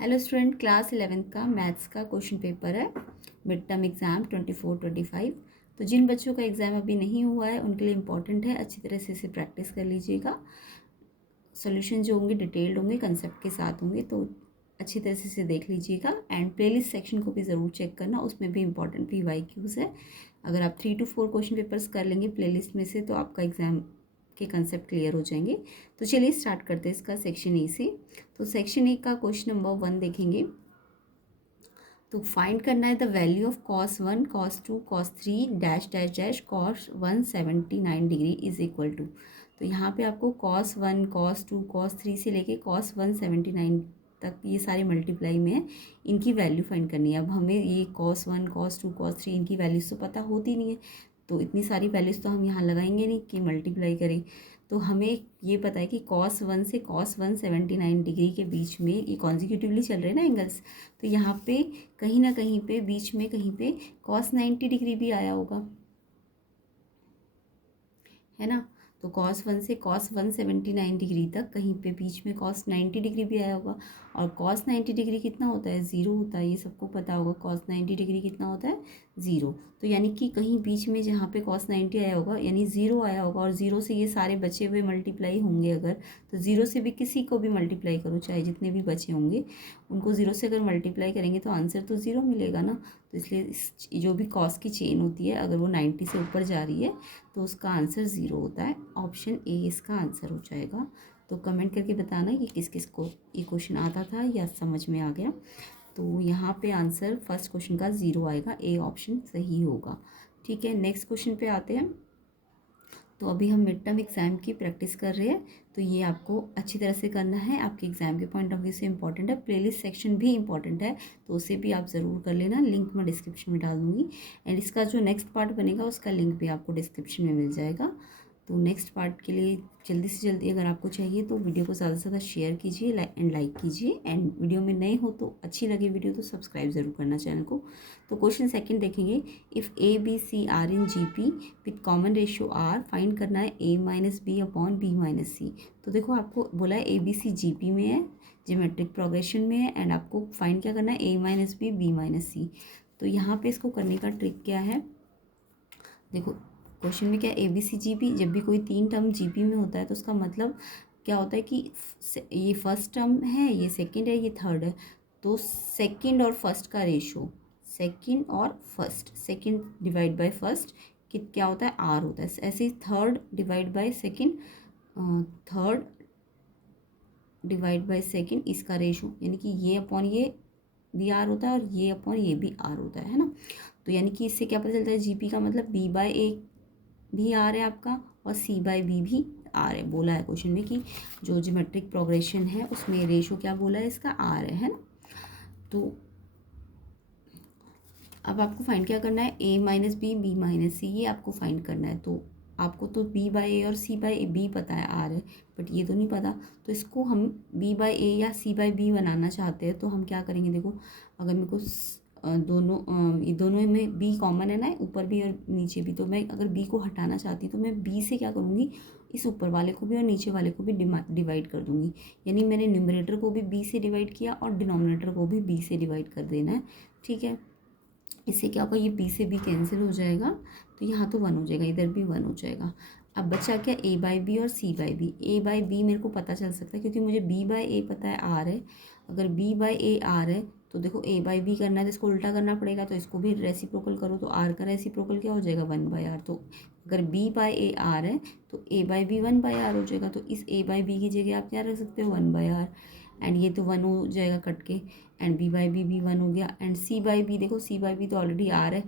Hello student, class 11th का maths का question paper है, मिड टर्म एग्ज़ाम 24-25। तो जिन बच्चों का एग्ज़ाम अभी नहीं हुआ है उनके लिए इम्पॉर्टेंट है, अच्छी तरह से इसे प्रैक्टिस कर लीजिएगा। सॉल्यूशन जो होंगे डिटेल्ड होंगे, कंसेप्ट के साथ होंगे, तो अच्छी तरह से इसे देख लीजिएगा। एंड प्लेलिस्ट सेक्शन को भी ज़रूर चेक करना, उसमें भी इंपॉर्टेंट PYQs है। अगर आप 3 to 4 क्वेश्चन पेपर्स कर लेंगे प्लेलिस्ट में से तो आपका एग्ज़ाम के कंसेप्ट क्लियर हो जाएंगे। तो चलिए स्टार्ट करते हैं इसका सेक्शन ए से। तो सेक्शन ए का क्वेश्चन नंबर 1 देखेंगे। तो फाइंड करना है the value of cos 1, cos 2, cos 3 dash dash dash cos 179 degree is equal to. तो यहाँ पे आपको cos 1, cos 2, cos 3 से लेके cos 179 तक ये सारे मल्टीप्लाई में है, इनकी वैल्यू फाइंड करनी है। अब हमें ये cos 1, cos 2, cos 3 इनकी वैल्यूज़ तो पता होती नहीं है, तो इतनी सारी वैल्यूज़ तो हम यहाँ लगाएंगे नहीं कि मल्टीप्लाई करें। तो हमें ये पता है कि cos 1 से cos 179 डिग्री के बीच में ये कॉन्जिक्यूटिवली चल रहे हैं ना एंगल्स, तो यहाँ पे कहीं ना कहीं पे बीच में कहीं पे cos 90 डिग्री भी आया होगा, है ना। तो cos 1 से cos 179 डिग्री तक कहीं पे बीच में cos 90 डिग्री भी आया होगा। और cos 90 डिग्री कितना होता है? 0 होता है, ये सबको पता होगा। cos 90 डिग्री कितना होता है? 0। तो यानी कि कहीं बीच में जहाँ पे cos 90 आया होगा यानी 0 आया होगा, और 0 से ये सारे बचे हुए मल्टीप्लाई होंगे अगर, तो 0 से भी किसी को भी मल्टीप्लाई करो, चाहे जितने भी बचे होंगे उनको 0 से अगर मल्टीप्लाई करेंगे तो आंसर तो 0 मिलेगा ना। तो इसलिए जो भी cos की चेन होती है अगर वो 90 से ऊपर जा रही है तो उसका आंसर 0 होता है। ऑप्शन ए इसका आंसर हो जाएगा। तो कमेंट करके बताना ये किस किस को ये क्वेश्चन आता था या समझ में आ गया। तो यहाँ पे आंसर फर्स्ट क्वेश्चन का 0 आएगा, ए ऑप्शन सही होगा। ठीक है, नेक्स्ट क्वेश्चन पे आते हैं। तो अभी हम मिड टर्म एग्ज़ाम की प्रैक्टिस कर रहे हैं, तो ये आपको अच्छी तरह से करना है, आपके एग्ज़ाम के पॉइंट ऑफ व्यू से इंपॉर्टेंट है। प्लेलिस्ट सेक्शन भी इंपॉर्टेंट है, तो उसे भी आप ज़रूर कर लेना, लिंक मैं डिस्क्रिप्शन में डाल दूँगी। एंड इसका जो नेक्स्ट पार्ट बनेगा उसका लिंक भी आपको डिस्क्रिप्शन में मिल जाएगा। तो नेक्स्ट पार्ट के लिए जल्दी से जल्दी अगर आपको चाहिए तो वीडियो को ज़्यादा से ज़्यादा शेयर कीजिए एंड लाइक कीजिए। एंड वीडियो में नए हो तो अच्छी लगे वीडियो तो सब्सक्राइब ज़रूर करना चैनल को। तो क्वेश्चन सेकंड देखेंगे। If A B C are in GP with common ratio R, find करना है a minus B upon B minus C. तो देखो आपको बोला है ABC GP में है, ज्योमेट्रिक प्रोग्रेशन में है, एंड आपको फाइंड क्या करना है a minus B B minus C. तो यहाँ पे इसको करने का ट्रिक क्या है, देखो क्वेश्चन में क्या ABC GP, जब भी कोई 3 टर्म GP में होता है तो उसका मतलब क्या होता है कि ये फर्स्ट टर्म है, ये सेकंड है, ये थर्ड है, तो सेकंड और फर्स्ट का रेशो, सेकंड और first, second divide by first कि क्या होता है? R होता है। ऐसे ही third divide by second, third divide by second, इसका रेशो यानी कि ये अपॉन ये भी R होता है और ये अपॉन ये भी R होता है ना। तो यानी कि इससे क्या पता चलता है? GP का मतलब B/A भी R है आपका और C/B भी R है। बोला है क्वेश्चन में कि जो ज्योमेट्रिक प्रोग्रेशन है उसमें रेशो क्या बोला है? इसका R है ना। तो अब आपको फाइंड क्या करना है? a minus B B minus C, ये आपको फाइंड करना है। तो आपको तो B/A और C/B पता है, R है, बट ये तो नहीं पता। तो इसको हम B/A या C/B बनाना चाहते हैं तो हम क्या करेंगे? देखो अगर मेरे को ये दोनों में B कॉमन है ना, ऊपर भी और नीचे भी, तो मैं अगर B को हटाना चाहती हूँ तो मैं B से क्या करूँगी? इस ऊपर वाले को भी और नीचे वाले को भी डिवाइड कर दूँगी। यानी मैंने न्यूमरेटर को भी B से डिवाइड किया और डिनोमिनेटर को भी B से डिवाइड कर देना है। ठीक है, इससे क्या होगा? ये B से B कैंसिल हो जाएगा, तो यहाँ तो 1 हो जाएगा, इधर भी 1 हो जाएगा। अब बचा क्या? A/B और C/B। A/B मेरे को पता चल सकता है क्योंकि मुझे B/A पता है R है। अगर B/A R है तो देखो A/B करना है तो इसको उल्टा करना पड़ेगा, तो इसको भी रेसिप्रोकल करो तो R का रेसिप्रोकल क्या हो जाएगा? 1/R। तो अगर B/A R है तो A/B 1/R हो जाएगा। तो इस A/B की जगह आप क्या रख सकते हो? 1/R। एंड ये तो 1 हो जाएगा कट के, एंड B/B भी 1 हो गया। एंड C/B, देखो C/B तो ऑलरेडी R है,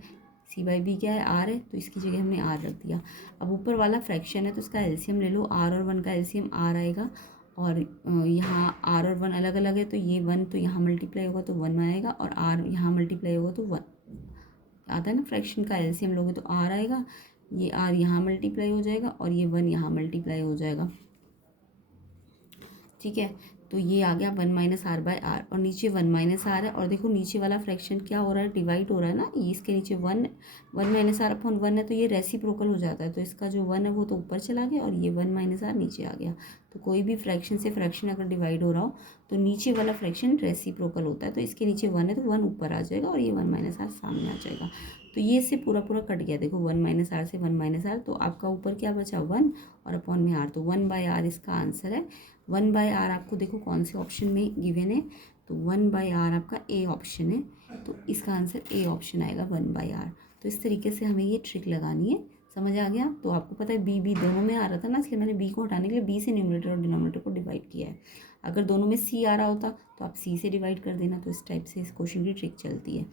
C/B क्या है? R है, तो इसकी जगह हमने R रख दिया। अब ऊपर वाला फ्रैक्शन है तो इसका एलसीएम ले लो, R और 1 का एलसीएम R आएगा, और यहाँ R और 1 अलग अलग है तो ये 1 तो यहाँ मल्टीप्लाई होगा तो 1 आएगा, और R यहाँ मल्टीप्लाई होगा तो 1 आता है ना। फ्रैक्शन का एलसीएम लोगे तो R आएगा, ये R यहाँ मल्टीप्लाई हो जाएगा और ये 1 यहाँ मल्टीप्लाई हो जाएगा। ठीक है, तो ये आ गया 1-r/r और नीचे 1-r है। और देखो नीचे वाला फ्रैक्शन क्या हो रहा है, डिवाइड हो रहा है ना, ये इसके नीचे 1-r/1 है, तो ये रेसिप्रोकल हो जाता है। तो इसका जो 1 है वो तो ऊपर चला गया और ये 1-r नीचे आ गया। तो कोई भी फ्रैक्शन से फ्रैक्शन अगर डिवाइड हो रहा हो तो नीचे वाला फ्रैक्शन रेसिप्रोकल होता है। तो इसके नीचे 1 है तो 1 ऊपर आ जाएगा और ये 1-r सामने आ जाएगा। तो ये से पूरा पूरा कट गया। देखो 1-r से 1-r, तो आपका ऊपर क्या बचा 1 और अपॉन में r, तो 1/r इसका आंसर है। 1/r आपको देखो कौन से ऑप्शन में गिवन है, तो 1/r आपका ए ऑप्शन है, तो इसका आंसर ए ऑप्शन आएगा 1/r। तो इस तरीके से हमें ये ट्रिक लगानी है। समझ आ गया? तो आपको पता है बी दोनों में आ रहा था ना, इसलिए मैंने बी को हटाने के लिए बी से न्यूमरेटर और डिनोमिनेटर को डिवाइड किया है। अगर दोनों में सी आ रहा होता तो आप सी से डिवाइड कर देना। तो इस टाइप से इस क्वेश्चन की ट्रिक चलती है।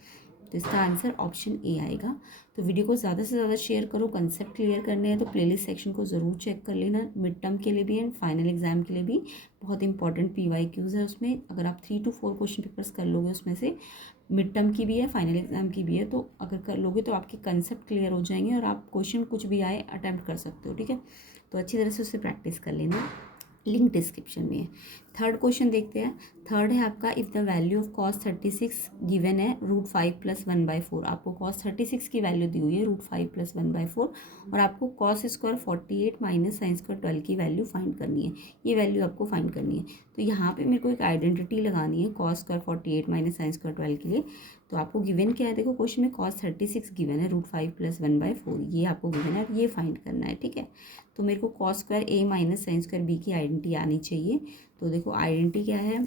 तो इसका आंसर ऑप्शन ए आएगा। तो वीडियो को ज़्यादा से ज़्यादा शेयर करो। कंसेप्ट क्लियर करने हैं तो प्लेलिस्ट सेक्शन को ज़रूर चेक कर लेना, मिड टर्म के लिए भी एंड फाइनल एग्जाम के लिए भी। बहुत इंपॉर्टेंट PYQs है उसमें। अगर आप 3 to 4 क्वेश्चन पेपर्स कर लोगे उसमें से, मिड टर्म की भी है, फाइनल एग्जाम की भी है, तो अगर कर लोगे तो आपके कंसेप्ट क्लियर हो जाएंगे और आप क्वेश्चन कुछ भी आए अटैम्प्ट कर सकते हो। ठीक है, तो अच्छी तरह से उससे प्रैक्टिस कर लेना। लिंक डिस्क्रिप्शन में है। थर्ड क्वेश्चन देखते हैं। थर्ड है आपका, if the value of cos 36 given है √5 + 1/4। आपको cos 36 की वैल्यू दी हुई है √5 + 1/4 और आपको cos² 48 - sin² 12 की वैल्यू फाइंड करनी है। ये वैल्यू आपको फाइंड करनी है। तो यहाँ पे मेरे को एक आइडेंटिटी लगानी है cos² 48 - sin² 12 के लिए। तो आपको गिवन क्या है, देखो क्वेश्चन में cos 36 गिवन है √5 + 1/4, ये आपको गिवन है, ये फाइंड करना है। ठीक है, तो मेरे को cos² A - sin² B की आइडेंटिटी आनी चाहिए। तो देखो आइडेंटिटी क्या है,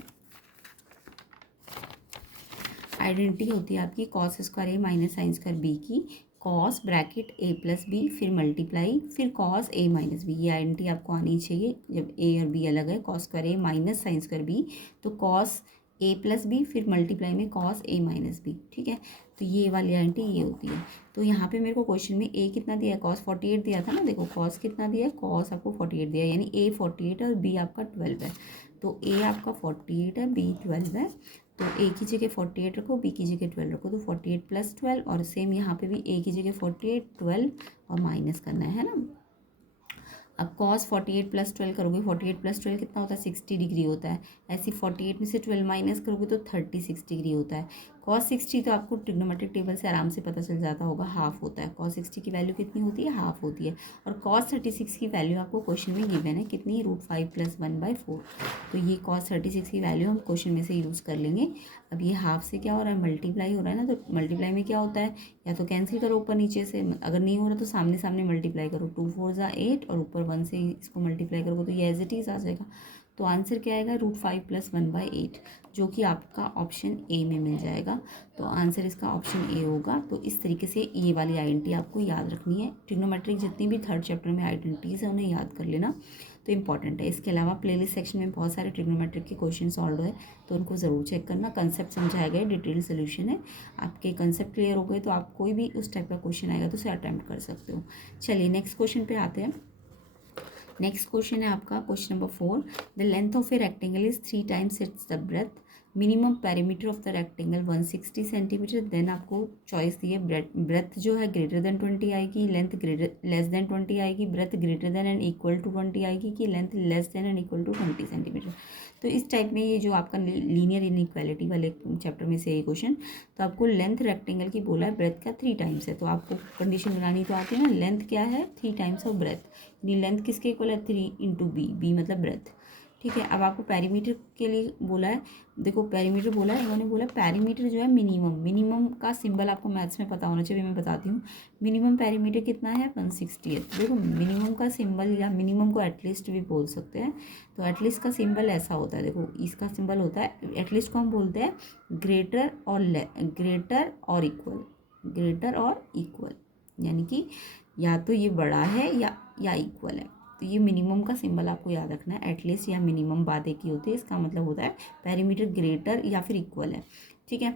आइडेंटिटी होती है आपकी cos² A - sin² B की, cos ब्रैकेट A + B फिर मल्टीप्लाई फिर cos A - B। ये आइडेंटिटी आपको आनी चाहिए जब A और B अलग है। cos² A - sin² B, तो cos A + B फिर मल्टीप्लाई में cos A - B। ठीक है, तो ये वाली आइडेंटिटी ये होती है। तो यहाँ पे मेरे को क्वेश्चन में A कितना दिया है, cos 48 दिया था ना। देखो cos कितना दिया है, cos आपको 48 दिया है, यानी A 48 है और B आपका 12 है। तो A आपका 48 है, B 12 है। तो A की जगह 48 रखो, B की जगह 12 रखो, तो 48 + 12। और सेम यहाँ पे भी A की जगह 48 12 और माइनस करना है ना। अब cos 48 + 12 करोगे, 48 + 12 कितना होता है, 60 डिग्री होता है। ऐसे 48 में से 12 माइनस करोगे तो 36 डिग्री होता है। cos 60 तो आपको ट्रिग्नोमेट्रिक टेबल से आराम से पता चल जाता होगा, हाफ होता है। cos 60 की वैल्यू कितनी होती है, हाफ होती है। और cos 36 की वैल्यू आपको क्वेश्चन में गिवन है कितनी, √5 + 1/4। तो ये cos 36 की वैल्यू हम क्वेश्चन में से यूज़ कर लेंगे। अब ये हाफ से क्या हो रहा है, मल्टीप्लाई हो रहा है ना। तो मल्टीप्लाई में क्या होता है, या तो कैंसिल करो ऊपर नीचे से, अगर नहीं हो रहा तो सामने सामने मल्टीप्लाई करो। 2 4 = 8 और ऊपर 1 से इसको मल्टीप्लाई करोगे तो ये एज इट इज़ आ जाएगा। तो आंसर क्या आएगा, √5 + 1/8, जो कि आपका ऑप्शन ए में मिल जाएगा। तो आंसर इसका ऑप्शन ए होगा। तो इस तरीके से ये वाली आइडेंटिटी आपको याद रखनी है। ट्रिग्नोमेट्रिक जितनी भी थर्ड चैप्टर में आइडेंटिटीज़ है उन्हें याद कर लेना, तो इंपॉर्टेंट है। इसके अलावा प्लेलिस्ट सेक्शन में बहुत सारे ट्रिग्नोमेट्रिक के क्वेश्चन सॉल्व है, तो उनको ज़रूर चेक करना। कंसेप्ट समझाया गया, डिटेल सोल्यूशन है। आपके कंसेप्ट क्लियर हो गए तो आप कोई भी उस टाइप का क्वेश्चन आएगा तो उसे अटैम्प्ट कर सकते हो। चलिए नेक्स्ट क्वेश्चन पे आते हैं। नेक्स्ट क्वेश्चन है आपका question number 4। The length of a rectangle is 3 times its the breadth, minimum perimeter of the rectangle 160 centimetre. Then आपको चॉइस दी है, ब्रेथ जो है ग्रेटर देन 20 आएगी, लेंथ लेस देन 20 आएगी, breadth greater than and equal to 20 आएगी, कि length less than and equal to 20 centimetre. तो इस टाइप में ये जो आपका लीनियर इनइक्वालिटी वाले चैप्टर में से ये क्वेश्चन, तो आपको लेंथ रेक्टेंगल की बोला है, ब्रेथ का 3 टाइम्स है। तो आपको कंडीशन बनानी तो आती है ना, लेंथ क्या है 3 टाइम्स ऑफ ब्रेथ, यानी लेंथ किसके इक्वल है 3 × B, B मतलब ब्रेथ। ठीक है, अब आपको पेरीमीटर के लिए बोला है। देखो पेरीमीटर बोला है, इन्होंने बोला पेरीमीटर जो है मिनिमम का सिंबल आपको मैथ्स में पता होना चाहिए, मैं बताती हूँ। मिनिमम पेरीमीटर कितना है 160 है। देखो मिनिमम का सिंबल या मिनिमम को एटलीस्ट भी बोल सकते हैं। तो एटलीस्ट का सिंबल ऐसा होता है, देखो इसका सिंबल होता है, एटलीस्ट को हम बोलते हैं ग्रेटर और इक्वल, यानी कि या तो ये बड़ा है या इक्वल है। तो ये मिनिमम का सिंबल आपको याद रखना है, एटलीस्ट या मिनिमम बात एक ही होती है। इसका मतलब होता है पेरीमीटर ग्रेटर या फिर इक्वल है। ठीक है,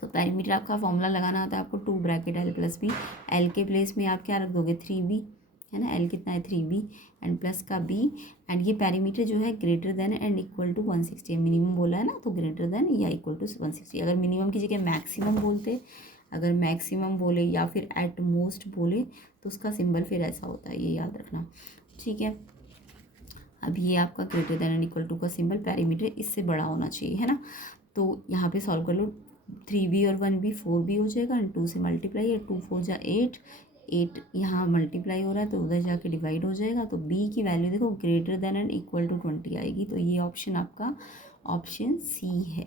तो पेरीमीटर आपका फॉर्मूला लगाना आता है आपको 2 ब्रैकेट L + B। L के प्लेस में आप क्या रख दोगे 3B, है ना। L कितना है 3B एंड प्लस का B, एंड ये पेरीमीटर जो है greater than and equal to 160 है। मिनिमम बोला है ना, तो ग्रेटर देन या इक्वल टू 160। अगर मिनिमम की जगह मैक्सिमम बोलते, अगर मैक्सिमम बोले या फिर एट मोस्ट बोले तो उसका सिंबल फिर ऐसा होता है, ये याद रखना। ठीक है, अब ये आपका greater than and equal to का सिंबल पेरीमीटर इससे बड़ा होना चाहिए, है ना। तो यहाँ पे सॉल्व कर लो, 3b और 1b 4b हो जाएगा एंड 2 से मल्टीप्लाई है, 2 4 जा 8, 8 यहाँ मल्टीप्लाई हो रहा है तो उधर जाके डिवाइड हो जाएगा। तो b की वैल्यू देखो greater than and equal to 20 आएगी। तो ये ऑप्शन आपका ऑप्शन सी है,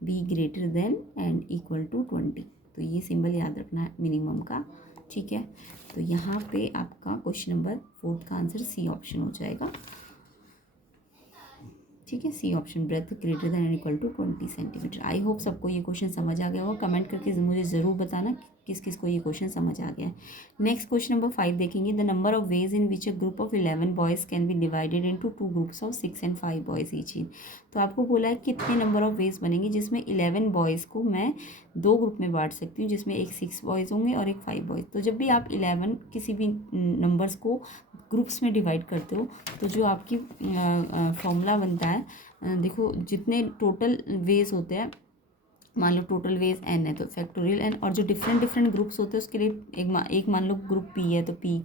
b greater than and equal to 20। तो ये सिंबल याद रखना है मिनिमम का, ठीक है। तो यहाँ पे आपका क्वेश्चन नंबर 4 का आंसर सी ऑप्शन हो जाएगा, ठीक है। C option, breadth greater than and equal to 20 centimetre. I hope सबको ये क्वेश्चन समझ आ गया होगा। कमेंट करके मुझे ज़रूर बताना किस किस को ये क्वेश्चन समझ आ गया है। नेक्स्ट क्वेश्चन नंबर 5 देखेंगे। The number of ways in which a group of 11 boys can be divided into 2 groups of 6 and 5 boys each in. तो आपको बोला है कितने नंबर ऑफ वेज बनेंगे जिसमें 11 बॉयज़ को मैं 2 ग्रुप में बांट सकती हूँ, जिसमें एक 6 बॉयज़ होंगे और एक 5 बॉयज़। तो जब भी आप 11 किसी भी नंबर्स को ग्रुप्स में डिवाइड करते हो तो जो आपकी फॉर्मूला बनता है, देखो जितने टोटल वेज होते हैं, मान लो टोटल वेज n है तो फैक्टोरियल n, और जो डिफरेंट डिफरेंट ग्रुप्स होते हैं उसके लिए एक मान लो ग्रुप p है तो p,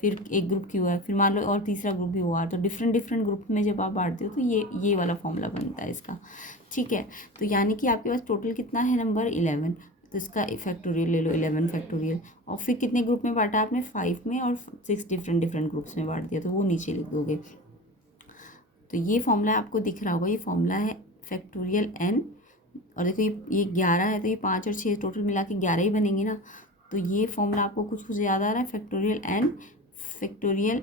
फिर एक ग्रुप q है, फिर मान लो और तीसरा ग्रुप भी OR। तो डिफरेंट डिफरेंट ग्रुप में जब आप बांटते हो तो ये वाला फॉर्मूला बनता है इसका, ठीक है। तो यानी कि आपके पास टोटल कितना है नंबर 11, तो इसका फैक्टोरियल ले लो 11 फैक्टोरियल, और फिर कितने ग्रुप में बांटा आपने 5 में, और 6 डिफरेंट डिफरेंट ग्रुप्स में बांट दिया तो वो नीचे लिख दोगे। तो ये फॉर्मूला आपको दिख रहा होगा, ये फॉर्मूला है फैक्टोरियल n। और देखो ये 11 है तो ये 5 और 6 टोटल मिला के 11 ही बनेंगे ना। तो ये फॉर्मूला आपको कुछ कुछ याद आ रहा है, फैक्टोरियल n फैक्टोरियल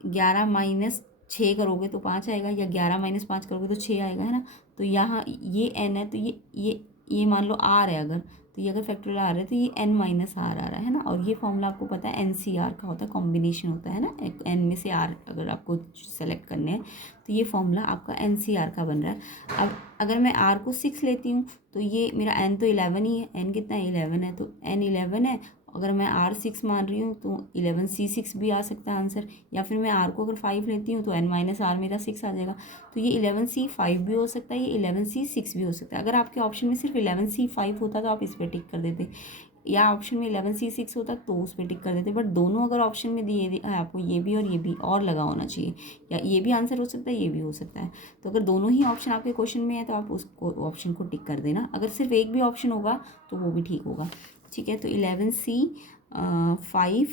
11 माइनस 6 करोगे तो 5 आएगा, या 11 माइनस 5 करोगे तो 6 आएगा, है ना। तो यहाँ ये n है तो ये मान लो r है अगर, तो ये अगर फैक्टोरियल r है तो ये n माइनस r आ रहा है ना। और ये फॉर्मूला आपको पता है NCR का होता है, कॉम्बिनेशन होता है ना, n में से r अगर आपको सेलेक्ट करने हैं तो ये फॉर्मूला आपका NCR का बन रहा है। अब अगर मैं r को 6 लेती हूँ तो ये मेरा n तो 11 ही है, n कितना है 11 है, तो n 11 है। अगर मैं r 6 मान रही हूँ तो 11C6 भी आ सकता है आंसर, या फिर मैं r को अगर 5 लेती हूँ तो n माइनस r मेरा 6 आ जाएगा। तो ये 11C5 भी हो सकता है, ये 11C6 भी हो सकता है। अगर आपके ऑप्शन में सिर्फ 11C5 होता तो आप इस पर टिक कर देते, या ऑप्शन में 11C6 होता तो उस पर टिक कर देते। बट दोनों अगर ऑप्शन में दिए आपको ये भी और ये भी और लगा होना चाहिए, या ये भी आंसर हो सकता है ये भी हो सकता है। तो अगर दोनों ही ऑप्शन आपके क्वेश्चन में है तो आप उसको ऑप्शन को टिक कर देना। अगर सिर्फ एक भी ऑप्शन होगा तो वो भी ठीक होगा, ठीक है। तो 11C5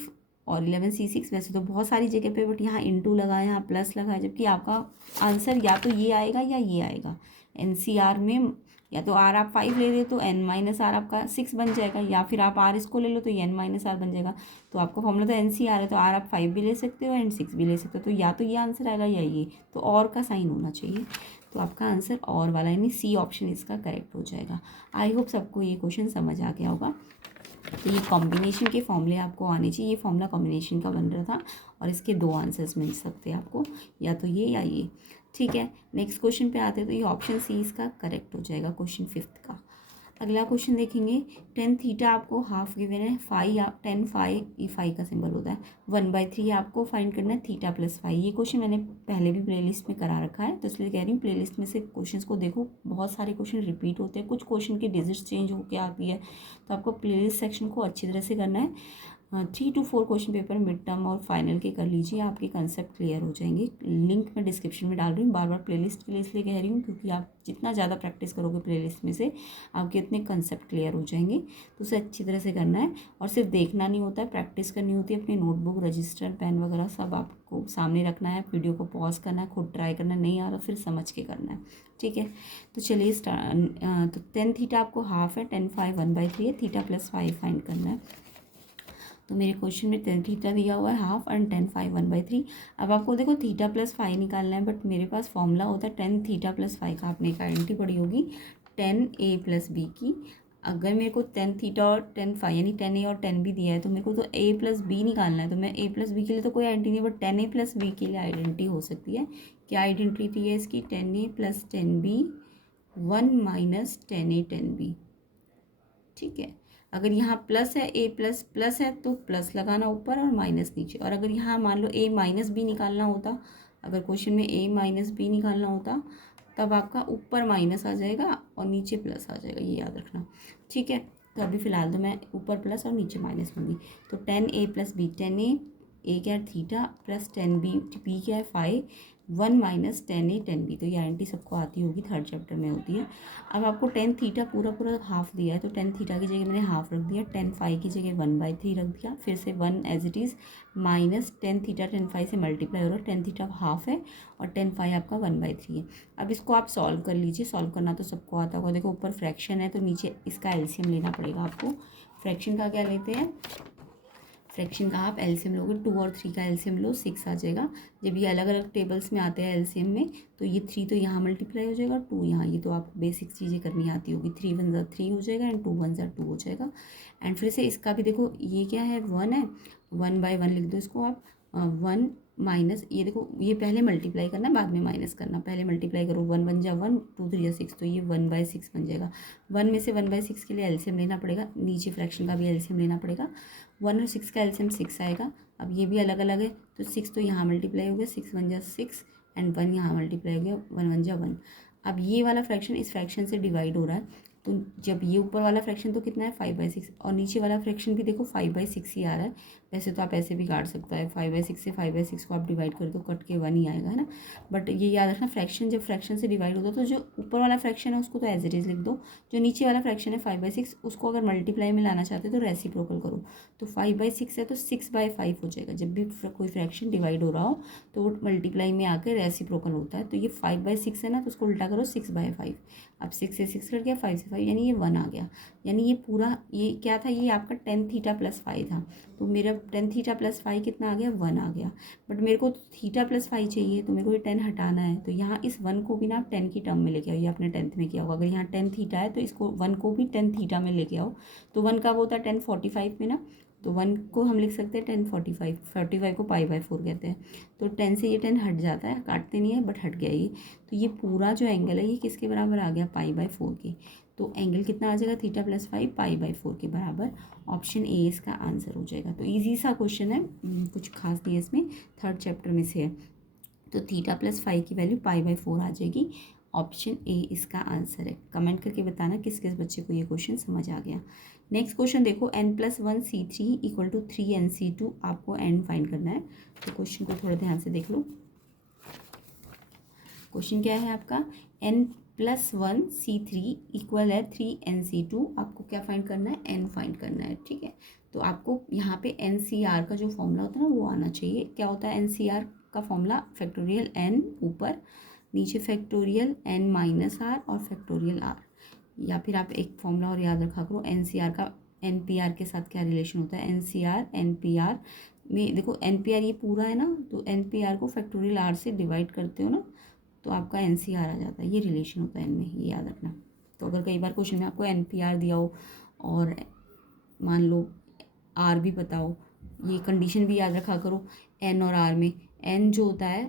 और 11C6 वैसे तो बहुत सारी जगह पे, बट यहाँ इंटू लगा है, यहाँ प्लस लगा है, जबकि आपका आंसर या तो ये आएगा या ये आएगा। NCR में या तो r आप 5 ले रहे हो तो n माइनस r आपका 6 बन जाएगा, या फिर आप r इसको ले लो तो n माइनस r बन जाएगा। तो आपका फॉर्मूला तो NCR है तो r आप 5 भी ले सकते हो एंड 6 भी ले सकते हो। तो या तो ये आंसर आएगा या ये, तो और का साइन होना चाहिए। तो आपका आंसर और वाला यानी सी ऑप्शन इसका करेक्ट हो जाएगा। आई होप सबको ये क्वेश्चन समझ आ गया होगा। तो ये कॉम्बिनेशन के फॉर्मूले आपको आने चाहिए। ये फॉर्मूला कॉम्बिनेशन का बन रहा था और इसके 2 आंसर्स मिल सकते हैं आपको, या तो ये या ये, ठीक है। नेक्स्ट क्वेश्चन पे आते हैं तो ये ऑप्शन सी इसका करेक्ट हो जाएगा क्वेश्चन 5 का। अगला क्वेश्चन देखेंगे, टेन थीटा आपको हाफ गिवन है, फाई या टेन फाई, ये फाई का सिंबल होता है, 1/3 आपको फाइंड करना है थीटा प्लस फाई। ये क्वेश्चन मैंने पहले भी प्लेलिस्ट में करा रखा है तो इसलिए कह रही हूँ प्लेलिस्ट में से क्वेश्चंस को देखो, बहुत सारे क्वेश्चन रिपीट होते हैं, कुछ क्वेश्चन की डिजिट्स चेंज होकर आती है, तो आपको प्लेलिस्ट सेक्शन को अच्छी तरह से करना है। 3 to 4 question paper mid term और फाइनल के कर लीजिए, आपके कंसेप्ट क्लियर हो जाएंगे। लिंक मैं डिस्क्रिप्शन में डाल रही हूँ, बार बार प्लेलिस्ट के लिए इसलिए कह रही हूँ क्योंकि आप जितना ज़्यादा प्रैक्टिस करोगे प्लेलिस्ट में से आपके उतने कंसेप्ट क्लियर हो जाएंगे। तो उसे अच्छी तरह से करना है, और सिर्फ देखना नहीं होता है, प्रैक्टिस करनी होती है। अपनी नोटबुक, रजिस्टर, पेन वगैरह सब आपको सामने रखना है, वीडियो को पॉज करना है, खुद ट्राई करना, नहीं आ रहा फिर समझ के करना है, ठीक है। तो चलिए तो टेन थीटा आपको हाफ है, टेन फाई 1/3 है, थीटा प्लस फाई फाइंड करना है। तो मेरे क्वेश्चन में टेन थीटा दिया हुआ है हाफ एंड टेन फाई 1/3। अब आपको देखो थीटा प्लस फाई निकालना है, बट मेरे पास फॉर्मूला होता है टेन थीटा प्लस फाई का, आपने एक आइडेंटिटी पढ़ी होगी 10A + B की। अगर मेरे को टेन थीटा और टेन फाई यानी 10A और 10B दिया है तो मेरे को तो A + B निकालना है। तो मैं A + B के लिए तो कोई आइडेंटिटी नहीं, बट 10A + B के लिए आइडेंटिटी हो सकती है। क्या आइडेंटिटी है इसकी? 10A + 10B 1 - 10A 10B, ठीक है। अगर यहाँ प्लस है, A प्लस है तो प्लस लगाना ऊपर और माइनस नीचे। और अगर यहाँ मान लो A - B निकालना होता, अगर क्वेश्चन में A - B निकालना होता तब आपका ऊपर माइनस आ जाएगा और नीचे प्लस आ जाएगा, ये याद रखना, ठीक है। तो अभी फ़िलहाल तो मैं ऊपर प्लस और नीचे माइनस लूँगी। तो 10A + B, 10A, A क्या है थीटा, प्लस 10B, B क्या है फाई, 1 माइनस 10a 10b, तो ये आइडेंटिटी सबको आती होगी, थर्ड चैप्टर में होती है। अब आपको टेन थीटा पूरा पूरा हाफ दिया है, तो टेन थीटा की जगह मैंने हाफ रख दिया, टेन फाई की जगह 1/3 रख दिया, फिर से 1 as it is minus ten theta ten phi से मल्टीप्लाई हो रहा है, टेन थीटा हाफ है और टेन फाई आपका 1/3 है। अब इसको आप सॉल्व कर लीजिए, सॉल्व करना तो सबको आता होगा। देखो ऊपर फ्रैक्शन है तो नीचे इसका एलसीएम लेना पड़ेगा आपको। फ्रैक्शन का क्या लेते हैं, फ्रैक्शन का आप एलसीएम लोगे, 2 और 3 का एलसीएम लो, 6 आ जाएगा। जब ये अलग अलग टेबल्स में आते हैं एलसीएम में, तो ये 3 तो यहाँ मल्टीप्लाई हो जाएगा, 2 यहाँ, ये तो आपको बेसिक चीज़ें करनी आती होगी। 3 1 ज़ा 3 हो जाएगा एंड 2 1 ज़ा 2 हो जाएगा। एंड फिर से इसका भी देखो, ये क्या है, 1 है, 1/1 लिख दो इसको आप। 1 माइनस, ये देखो ये पहले मल्टीप्लाई करना बाद में माइनस करना, पहले मल्टीप्लाई करो, 1 1 जा 1, 2 3 जा 6, तो ये 1/6 बन जाएगा। 1 में से 1/6 के लिए एलसीएम लेना पड़ेगा, नीचे फ्रैक्शन का भी एलसीएम लेना पड़ेगा। 1 और 6 का एलसीएम 6 आएगा। अब ये भी अलग अलग है, तो 6 तो यहाँ मल्टीप्लाई हो गया, 6 1 जा 6 एंड 1 यहाँ मल्टीप्लाई हो गया, 1 1 जा 1। अब ये वाला फ्रैक्शन इस फ्रैक्शन से डिवाइड हो रहा है, तो जब ये ऊपर वाला फ्रैक्शन तो कितना है 5/6, और नीचे वाला फ्रैक्शन भी देखो 5/6 ही आ रहा है। वैसे तो आप ऐसे भी काट सकता है, 5/6 से 5/6 को आप डिवाइड कर दो, कट के 1 ही आएगा, है ना। बट ये याद रखना, फ्रैक्शन जब फ्रैक्शन से डिवाइड होता है तो जो ऊपर वाला फ्रैक्शन है उसको तो एज इट इज़ लिख दो, जो नीचे वाला फ्रैक्शन है 5/6 उसको अगर मल्टीप्लाई में लाना चाहते हो तो रेसिप्रोकल करो। तो 5/6 है तो 6/5 हो जाएगा। जब भी कोई फ्रैक्शन डिवाइड हो रहा हो तो वो मल्टीप्लाई में आकर रेसिप्रोकल होता है। तो ये 5/6 है ना, तो उसको उल्टा करो 6/5। अब 6 से 6 कट गया, 5 से 5 यानी ये 1 आ गया। यानी ये पूरा ये क्या था, ये आपका टेन थीटा प्लस 5 था, तो मेरा टेन थीटा प्लस 5 कितना आ गया, 1 आ गया। बट मेरे को थीटा प्लस 5 चाहिए, तो मेरे को ये 10 हटाना है, तो यहाँ इस 1 को भी ना आप 10 की टर्म में लेके आओ। ये आपने 10th में किया होगा, अगर यहाँ 10 थीटा है तो इसको 1 को भी 10 थीटा में लेके आओ। तो 1 कब होता है 10/45 में ना, तो 1 को हम लिख सकते हैं 10/45, 45 को π/4 कहते हैं। तो 10 से ये 10 हट जाता है, काटते नहीं है बट हट गया ये। तो ये पूरा जो एंगल है ये किसके बराबर आ गया, π/4 के। तो एंगल कितना आ जाएगा, थीटा प्लस 5 π/4 के बराबर। ऑप्शन ए इसका आंसर हो जाएगा। तो ईजी सा क्वेश्चन है, कुछ खास नहीं है इसमें, थर्ड चैप्टर में से है। तो थीटा प्लस 5 की वैल्यू π/4 आ जाएगी। ऑप्शन ए इसका आंसर है। कमेंट करके बताना किस किस बच्चे को ये क्वेश्चन समझ आ गया। नेक्स्ट क्वेश्चन देखो, n+1c3 = 3nc2, आपको n फाइंड करना है। तो क्वेश्चन को थोड़ा ध्यान से देख लो। क्वेश्चन क्या है आपका, n+1c3 इक्वल है 3nc2, आपको क्या फाइंड करना है, n फाइंड करना है, ठीक है। तो आपको यहाँ पे NCR का जो फॉर्मूला होता है ना वो आना चाहिए। क्या होता है NCR का फॉर्मूला, फैक्टोरियल n ऊपर, नीचे फैक्टोरियल n-r और फैक्टोरियल r। या फिर आप एक फॉर्मूला और याद रखा करो, NCR का NPR के साथ क्या रिलेशन होता है, NCR NPR में देखो NPR ये पूरा है ना, तो NPR को फैक्टोरियल r से डिवाइड करते हो ना, तो आपका NCR आ जाता है। ये रिलेशन होता है इनमें, ये याद रखना। तो अगर कई बार क्वेश्चन में आपको NPR दिया हो और मान लो R भी बताओ, ये कंडीशन भी याद रखा करो। N और R में N जो होता है,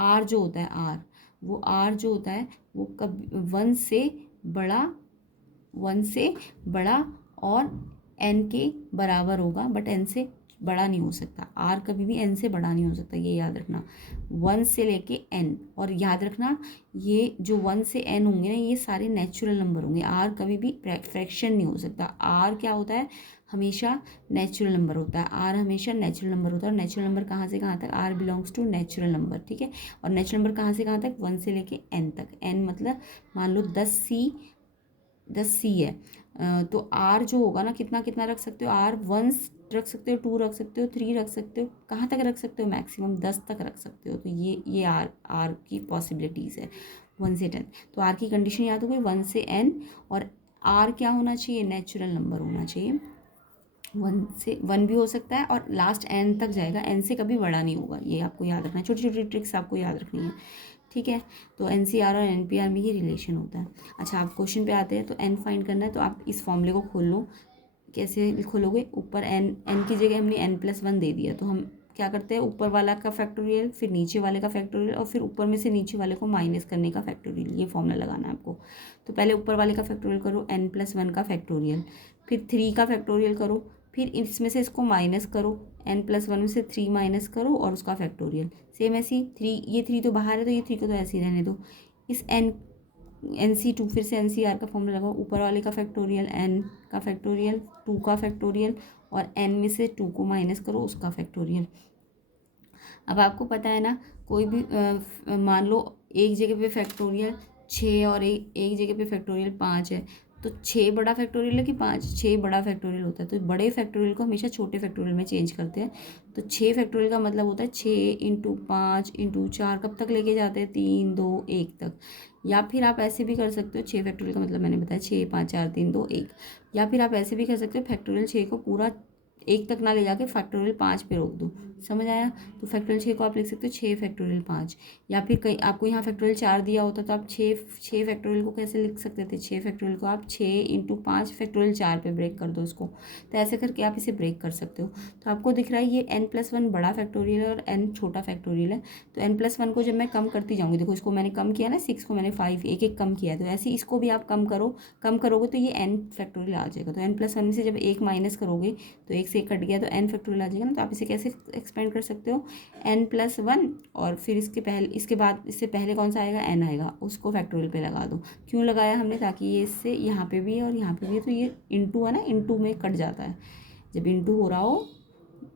R जो होता है R, वो R जो होता है वो कब 1 से बड़ा और N के बराबर होगा, बट N से बड़ा नहीं हो सकता। R कभी भी N से बड़ा नहीं हो सकता, ये याद रखना। 1 से लेके N, और याद रखना ये जो 1 से N होंगे ना, ये सारे नेचुरल नंबर होंगे। R कभी भी फ्रैक्शन नहीं हो सकता। R क्या होता है, हमेशा नेचुरल नंबर होता है। R हमेशा नेचुरल नंबर होता है। और नेचुरल नंबर कहाँ से कहाँ तक, R belongs to natural number, ठीक है। और नेचुरल नंबर कहाँ से कहाँ तक, 1 से लेके N तक। N मतलब मान लो 10C है, तो R जो होगा ना, कितना कितना रख सकते हो, R 1 रख सकते हो, 2 रख सकते हो, 3 रख सकते हो, कहाँ तक रख सकते हो, मैक्सिमम 10 तक रख सकते हो। तो ये R की पॉसिबिलिटीज़ है 1 से 10। तो R की कंडीशन याद हो गई, 1 से N, और R क्या होना चाहिए, नेचुरल नंबर होना चाहिए। 1 से 1 भी हो सकता है और लास्ट N तक जाएगा, N से कभी बड़ा नहीं होगा। ये आपको याद रखना है, छोटी छोटी ट्रिक्स आपको याद रखनी है, ठीक है। तो NCR और NPR में ये रिलेशन होता है। अच्छा, आप क्वेश्चन पे आते हैं। तो n फाइंड करना है, तो आप इस फॉर्मूले को खोल लो। कैसे खोलोगे, ऊपर n की जगह हमने n+1 दे दिया, तो हम क्या करते हैं, ऊपर वाला का फैक्टोरियल, फिर नीचे वाले का फैक्टोरियल, और फिर ऊपर में से नीचे वाले को माइनस करने का फैक्टोरियल, ये फॉर्मूला लगाना है आपको। तो पहले ऊपर वाले का फैक्टोरियल करो, n+1 का फैक्टोरियल, फिर 3 का फैक्टोरियल करो, फिर इसमें से इसको माइनस करो, n+1 में से 3 माइनस करो और उसका फैक्टोरियल। सेम ऐसे ही 3, ये 3 तो बाहर है तो ये 3 को तो ऐसे ही रहने दो। इस NC2 फिर से NCR का फॉर्मूला लगाओ, ऊपर वाले का फैक्टोरियल, n का फैक्टोरियल, 2 का फैक्टोरियल, और n में से 2 को माइनस करो, उसका फैक्टोरियल। अब आपको पता है ना, कोई भी मान लो एक जगह पे फैक्टोरियल 6 और एक जगह पे फैक्टोरियल 5 है, तो 6 बड़ा फैक्टोरियल है कि 5? 6 बड़ा फैक्टोरियल होता है, तो बड़े फैक्टोरियल को हमेशा छोटे फैक्टोरियल में चेंज करते हैं। तो 6 फैक्टोरियल का मतलब होता है 6 × 5 × 4, कब तक लेके जाते हैं? 3 2 1 तक। या फिर आप ऐसे भी कर सकते हो, 6 फैक्टोरियल का मतलब मैंने बताया 6 5 4 3 2 1। या फिर आप ऐसे भी कर सकते हो, फैक्टोरियल 6 को पूरा 1 तक ना ले जाके फैक्टोरियल 5 पे रोक दो। समझ आया? तो फैक्टोरियल 6 को आप लिख सकते हो 6 फैक्टोरियल 5। या फिर कहीं आपको यहाँ फैक्टोरियल 4 दिया होता तो आप 6 फैक्टोरियल को कैसे लिख सकते थे? 6 फैक्टोरियल को आप 6 × 5 फैक्टोरियल 4 पे ब्रेक कर दो उसको। तो ऐसे करके आप इसे ब्रेक कर सकते हो। तो आपको दिख रहा है ये n+1 बड़ा फैक्टोरियल है और n छोटा फैक्टोरियल है। तो n+1 को जब मैं कम करती जाऊँगी, देखो इसको मैंने कम किया ना, 6 को मैंने 5 एक एक कम किया है, तो ऐसे इसको भी आप कम करोगे तो ये n फैक्टोरियल आ जाएगा। तो n+1 में से जब 1 माइनस करोगे तो 1 से 1 कट गया तो n फैक्टोरियल आ जाएगा ना। तो आप इसे कैसे एक्सपेंड कर सकते हो? n+1 और फिर इसके बाद इससे पहले कौन सा आएगा? n आएगा, उसको फैक्टोरियल पे लगा दो। क्यों लगाया हमने? ताकि ये इससे यहाँ पे भी है और यहाँ पे भी है, तो ये इंटू है ना, इंटू में कट जाता है। जब इंटू हो रहा हो,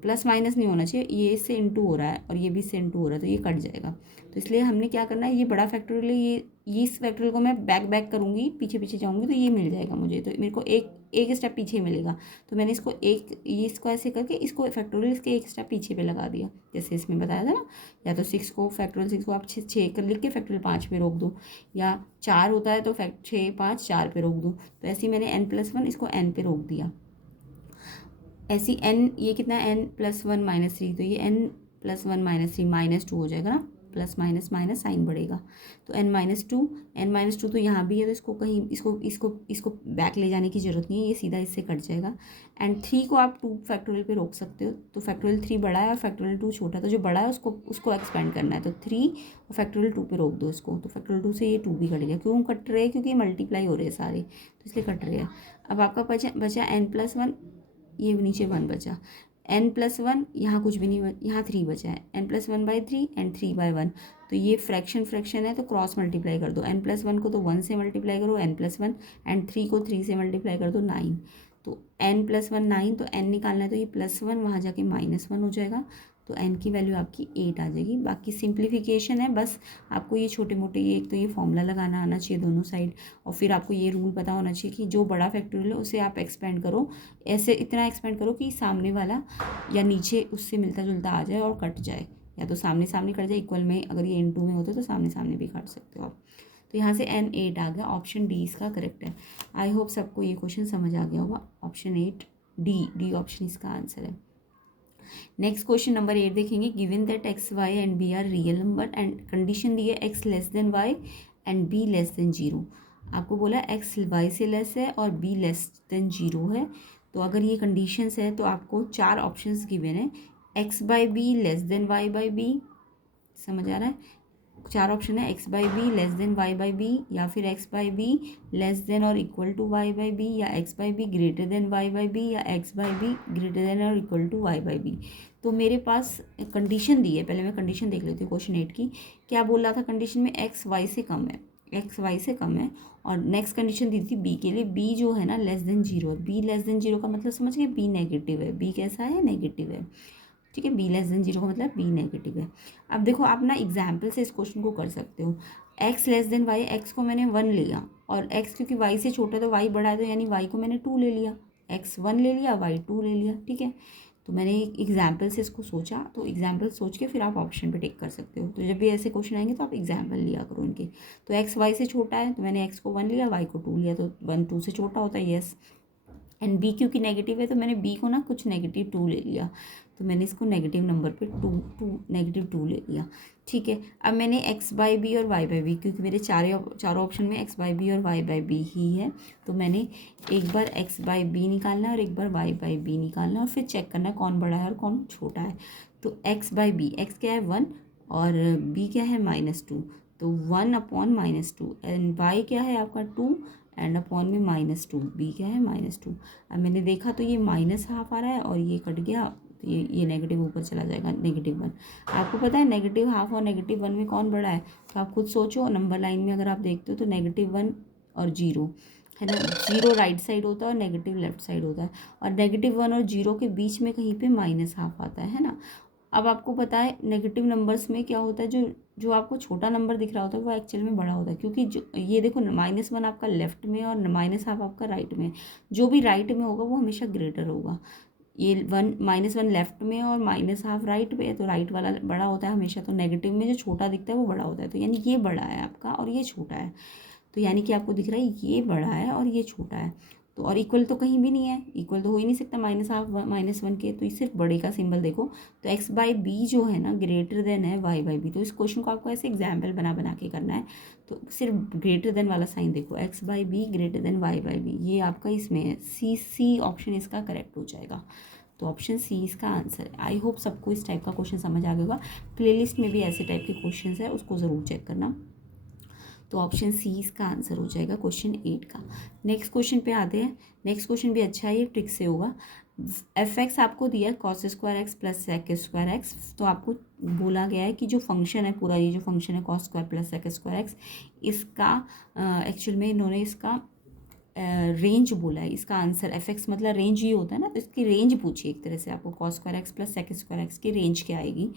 प्लस माइनस नहीं होना चाहिए, ये इससे इंटू हो रहा है और ये भी इससे इंटू हो रहा है, तो ये कट जाएगा। तो इसलिए हमने क्या करना है, ये बड़ा फैक्टोरियल है, ये इस फैक्टोरियल को मैं बैक करूँगी, पीछे पीछे जाऊँगी, तो ये मिल जाएगा मुझे। तो मेरे को एक स्टेप पीछे मिलेगा। तो मैंने इसको ऐसे करके इसको फैक्टोरियल इसके एक स्टेप पीछे पे लगा दिया, जैसे इसमें बताया था ना। या तो 6 को फैक्टोरियल 6 को आप 6 कर लिख के फैक्टोरियल 5 पे रोक दो, या 4 होता है तो 6 5 4 पे रोक दो। तो ऐसे ही मैंने n+1 इसको n पे रोक दिया। ऐसी n, ये कितना है? n+1 -3, तो ये n+1 -3 -2 हो जाएगा ना, प्लस माइनस माइनस साइन बढ़ेगा। तो n-2 तो यहाँ भी है, तो इसको कहीं इसको बैक ले जाने की ज़रूरत नहीं है, ये सीधा इससे कट जाएगा। एंड 3 को आप 2 फैक्टोरियल पे रोक सकते हो। तो फैक्टोरियल 3 बड़ा है और फैक्टोरियल 2 छोटा है, तो जो बड़ा है उसको एक्सपेंड करना है। तो 3 और फैक्टोरियल 2 पे रोक दो इसको। तो फैक्टोरियल 2 से ये 2 भी कट गया। क्यों कट रहे हैं? क्योंकि ये मल्टीप्लाई हो रहे हैं सारे, तो इसलिए कट रहे हैं। अब आपका बचा n+1, ये नीचे 1 बचा। n+1 यहाँ कुछ भी नहीं, यहाँ 3 बचा है। n+1/3 एंड 3/1, तो ये फ्रैक्शन है, तो क्रॉस मल्टीप्लाई कर दो। n+1 को तो 1 से मल्टीप्लाई करो, n+1, एंड 3 को 3 से मल्टीप्लाई कर दो, 9। तो n+1 9, तो n निकालना है, तो ये +1 वहाँ जाके -1 हो जाएगा। तो n की वैल्यू आपकी 8 आ जाएगी। बाकी सिंप्लीफिकेशन है, बस आपको ये छोटे मोटे, ये एक तो ये फॉर्मूला लगाना आना चाहिए दोनों साइड, और फिर आपको ये रूल पता होना चाहिए कि जो बड़ा फैक्टोरियल है उसे आप एक्सपेंड करो, ऐसे इतना एक्सपेंड करो कि सामने वाला या नीचे उससे मिलता जुलता आ जाए और कट जाए, या तो सामने सामने कट जाए इक्वल में। अगर ये n2 में होता तो सामने सामने भी काट सकते हो आप। तो यहाँ से n8 आ गया, ऑप्शन डी इसका करेक्ट है। आई होप सबको ये क्वेश्चन समझ आ गया होगा। ऑप्शन 8 डी ऑप्शन इसका आंसर है। नेक्स्ट क्वेश्चन नंबर 8 देखेंगे। Given that x y and b are real number and condition दी है x less than y and b less than 0। आपको बोला x y से लेस है और b लेस देन 0 है। तो अगर ये कंडीशंस है तो आपको 4 ऑप्शंस गिवन है। x/b लेस देन y/b, समझ आ रहा है? 4 ऑप्शन है, x/b लेस देन y/b, या फिर x/b लेस देन और इक्वल टू y/b, या x/b ग्रेटर देन y/b, या x/b ग्रेटर देन और इक्वल टू y/b। तो मेरे पास कंडीशन दी है, पहले मैं कंडीशन देख लेती हूँ क्वेश्चन 8 की। क्या बोल रहा था कंडीशन में? x y से कम है, x y से कम है। और नेक्स्ट कंडीशन दी थी b के लिए, b जो है ना लेस देन 0 है। b लेस देन 0 का मतलब समझ गए? b नेगेटिव है। b कैसा है? नेगेटिव है। ठीक है, b लेस देन 0 का मतलब b नेगेटिव है। अब देखो आप ना एग्जाम्पल से इस क्वेश्चन को कर सकते हो। x less than y, x को मैंने 1 लिया, और x क्योंकि y से छोटा है तो y बड़ा है, तो यानी y को मैंने 2 ले लिया, x 1 ले लिया, y 2 ले लिया। ठीक है, तो मैंने एक एग्जाम्पल से इसको सोचा, तो एग्जाम्पल सोच के फिर आप ऑप्शन पे टिक कर सकते हो। तो जब भी ऐसे क्वेश्चन आएंगे तो आप एग्जाम्पल लिया करो इनके। तो x y से छोटा है तो मैंने x को 1 लिया, y को 2 लिया, तो 1 2 से छोटा होता है, यस। एंड b क्योंकि नेगेटिव है तो मैंने b को ना कुछ -2 ले लिया, तो मैंने इसको नेगेटिव नंबर पे -2 ले लिया। ठीक है, अब मैंने x/b और y/b, क्योंकि मेरे चारों ऑप्शन में x/b और y/b ही है, तो मैंने एक बार x/b निकालना है और एक बार y/b निकालना है, और फिर चेक करना है कौन बड़ा है और कौन छोटा है। तो x/b, x क्या है? 1, और b क्या है? -2, तो 1/-2, एंड y क्या है आपका? 2, एंड अपॉन में -2, b क्या है? -2। अब मैंने देखा तो ये -½ आ रहा है और ये कट गया, तो ये नेगेटिव ऊपर चला जाएगा, -1। आपको पता है -½ और -1 में कौन बड़ा है? तो आप खुद सोचो, नंबर लाइन में अगर आप देखते हो तो -1 और 0 है ना, 0 राइट साइड होता है और नेगेटिव लेफ्ट साइड होता है, और -1 और 0 के बीच में कहीं पे -½ आता है ना। अब आपको पता है नेगेटिव नंबर्स में क्या होता है, जो जो आपको छोटा नंबर दिख रहा होता है वो एक्चुअल में बड़ा होता है, क्योंकि जो ये देखो -1 आपका लेफ्ट में और -1 आपका राइट में, जो भी राइट में होगा वो हमेशा ग्रेटर होगा। ये -1 लेफ्ट में और -1/2 राइट पे है, तो राइट वाला बड़ा होता है हमेशा, तो नेगेटिव में जो छोटा दिखता है वो बड़ा होता है, तो यानी ये बड़ा है आपका और ये छोटा है। तो यानी कि आपको दिख रहा है ये बड़ा है और ये छोटा है, तो और इक्वल तो कहीं भी नहीं है, इक्वल तो हो ही नहीं सकता -1/2 -1 के, तो ये सिर्फ बड़े का सिंबल देखो, तो x/b जो है ना ग्रेटर देन है y/b। तो इस क्वेश्चन को आपको ऐसे एग्जाम्पल बना बना के करना है, तो सिर्फ ग्रेटर देन वाला साइन देखो, x/b ग्रेटर देन y/b, ये आपका इसमें है, सी ऑप्शन इसका करेक्ट हो जाएगा। तो ऑप्शन सी इसका आंसर है। आई होप सबको इस टाइप का क्वेश्चन समझ आ गया होगा। प्लेलिस्ट में भी ऐसे टाइप के क्वेश्चन है, उसको ज़रूर चेक करना। तो ऑप्शन सी इसका आंसर हो जाएगा क्वेश्चन 8 का। नेक्स्ट क्वेश्चन पे आते हैं। नेक्स्ट क्वेश्चन भी अच्छा है, ये ट्रिक से होगा। f(x) आपको दिया है cos² x plus sec² x, तो आपको बोला गया है कि जो फंक्शन है पूरा, ये जो फंक्शन है cos² प्लस sec² x, इसका एक्चुअल में इन्होंने इसका रेंज बोला है। इसका आंसर f(x) मतलब रेंज ही होता है ना, तो इसकी रेंज पूछी एक तरह से आपको, cos² x plus sec² x की रेंज क्या आएगी।